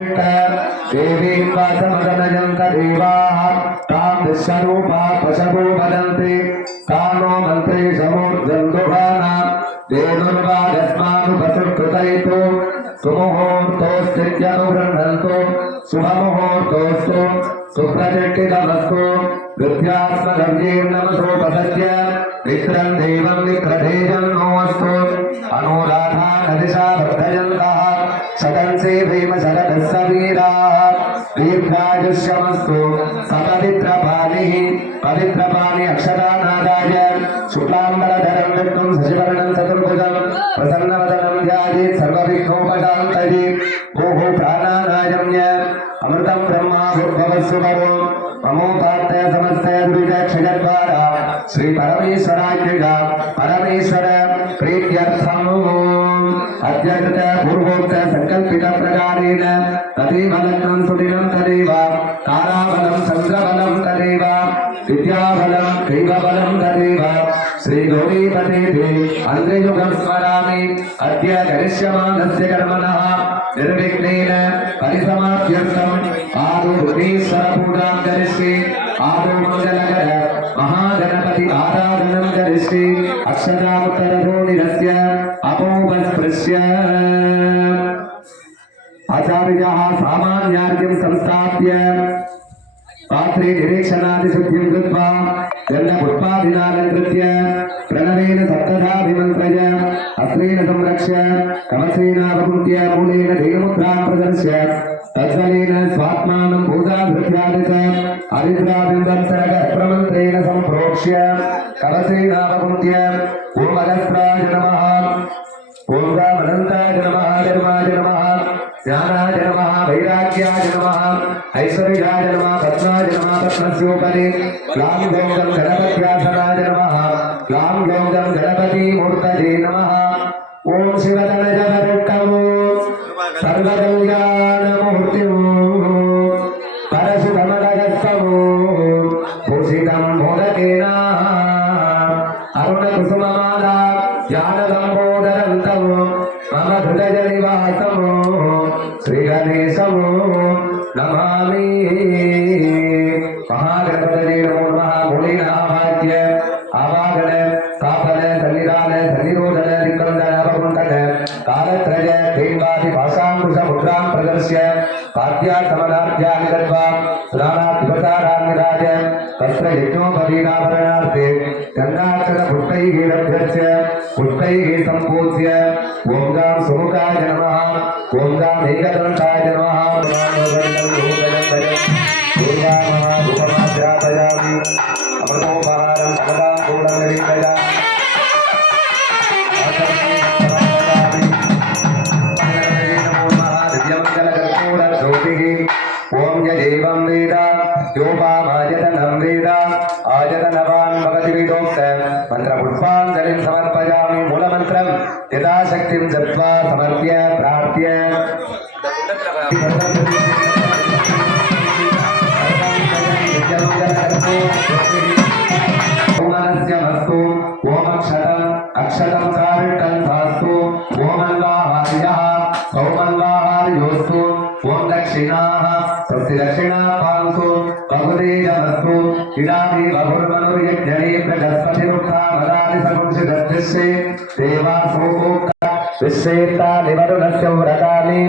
देवीं वाचमगनयन्त देवाः तां विश्वरूपा पशवो वदन्ति कानो मन्त्रे समूर्धन्दुहानां धेनुर्वागस्मानुपसुकृतैतो सुमुहूर्तोऽस्तित्यनुगृह्णन्तु शुभमुहूर्तोऽस्तु सुप्रतिष्ठितमस्तु विद्यास्मदव्येर्नमसोपसत्य विक्रं देवं विक्रधेजन्नोऽस्तु अनुराधानदिशा वर्धयन्तः शतंसे भीम शरदस्स वीराः दीर्घायुष्यमस्तु सपवित्रपाणिः पवित्रपाणि अक्षतानादाय शुक्लाम्बरधरं विष्णुं शशिवर्णं चतुर्भुजं प्रसन्नवदनं ध्यायेत् सर्वविघ्नोपशान्तये भूः प्राणानायम्य अमृतं ब्रह्मा भूर्भुवस्सुवरो ममोपात्य समस्ते द्विजक्षयद्वारा श्री परमेश्वराज्ञया परमेश्वर प्रीत्यर्थम् अद्यकृत पूर्वोक्त संकल्पित प्रकारेण तदेव लग्नं सुदिनं तदेव ताराबलं चन्द्रबलं तदेव विद्याबलं दैवबलं तदेव श्री गौरीपते अन्द्रयुगं स्मरामि अद्य करिष्यमाणस्य कर्मणः निर्विघ्नेन परिसमाप्त्यर्थम् आदौ विघ्नेश्वर पूजां करिष्ये आदौ मङ्गलकर महागणपति आराधनं करिष्ये अक्षतामुत्तरधूनिरस्य अपोपस्पृश्य आचार्यः सामान्यार्घ्यं संस्थाप्य पात्रे निरीक्षणादिशुद्धिं कृत्वा गन्धपुष्पादिनालङ्कृत्य प्रणवेन सप्तधाभिमन्त्रय अस्त्रेण संरक्ष्य कवचेनावकुण्ठ्य मूलेन देहमुद्रां प्रदर्श्य तज्जलेन स्वात्मानं पूजाधृत्यादिच हरिद्राबिम्बत्सरगप्रमन्त्रेण सम्प्रोक्ष्य कवचेनावकुण्ठ्य ॐ अगस्त्राय नमः ॐ रामनन्दाय नमः धर्माय नमः ज्ञानाय नमः वैराग्याय नमः ऐश्वर्याय नमः पद्माय नमः पद्मस्योपरि क्लां गौं गणपत्यासनाय नमः क्लां गौं गणपतिमूर्तये नमः ॐ शिवतनजवरट्टमो सर्वकल्याणमूर्तिमो परशुभमदगस्तमो भूषितं मोदकेन अरुणकुसुममाला ज्ञानलम्बोदरन्तमो मम हृदयनिवासमो श्रीगणेशमो नमामि महागणपतये नमो नमः मूलेन आवाह्य आवागण स्थापन सन्निधान सन्निरोधन दिक्कन्दन अपकुण्ठन कालत्रय देवादि भाषाङ्कुशमुद्रां प्रदर्श्य पाद्यासमनाद्यानि दत्त्वा स्नानाद्युपचारान्निराज वस्त्रयज्ञोपवीनाभरणार्थे गन्धाक्षरपुष्पैः लभ्यस्य पुष्पैः सम्पूज्य ॐ गां सुमुखाय नमः ॐ गां एकदन्ताय नमः पूर्वामहाभूपमाध्यापयामि अमृतोपहारं समदां पूर्णनिरीक्षया ओम यदेवं वेद योपामायतनं वेद आयतनवान् भवति वेदोक्त मन्त्रपुष्पाञ्जलिं समर्पयामि मूलमन्त्रं यथाशक्तिं जप्त्वा समर्प्य प्रार्थ्य ओमनस्यमस्तु ओमक्षतं अक्षतं कारिकन्धास्तु ओमन्वाहार्यः सौमन्वाहार्योस्तु ओम दक्षिणाः स्वस्ति दक्षिणा पान्तु बहुदेजमस्तु इदानीं बहुर्मनुर्यज्ञने प्रजस्पतिरुक्तामदानि समुचितद्विश्वे देवासोक्ता विश्वेत्तानि वरुणस्य व्रतानि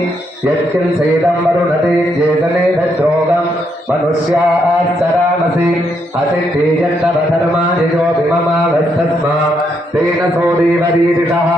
यत्किंसेदं वरुणते चेतने धद्रोगं मनुष्याश्चरामसि असिद्धेयन्नवधर्मानि यो विममावस्तस्मा तेन सोदेवरीरिषः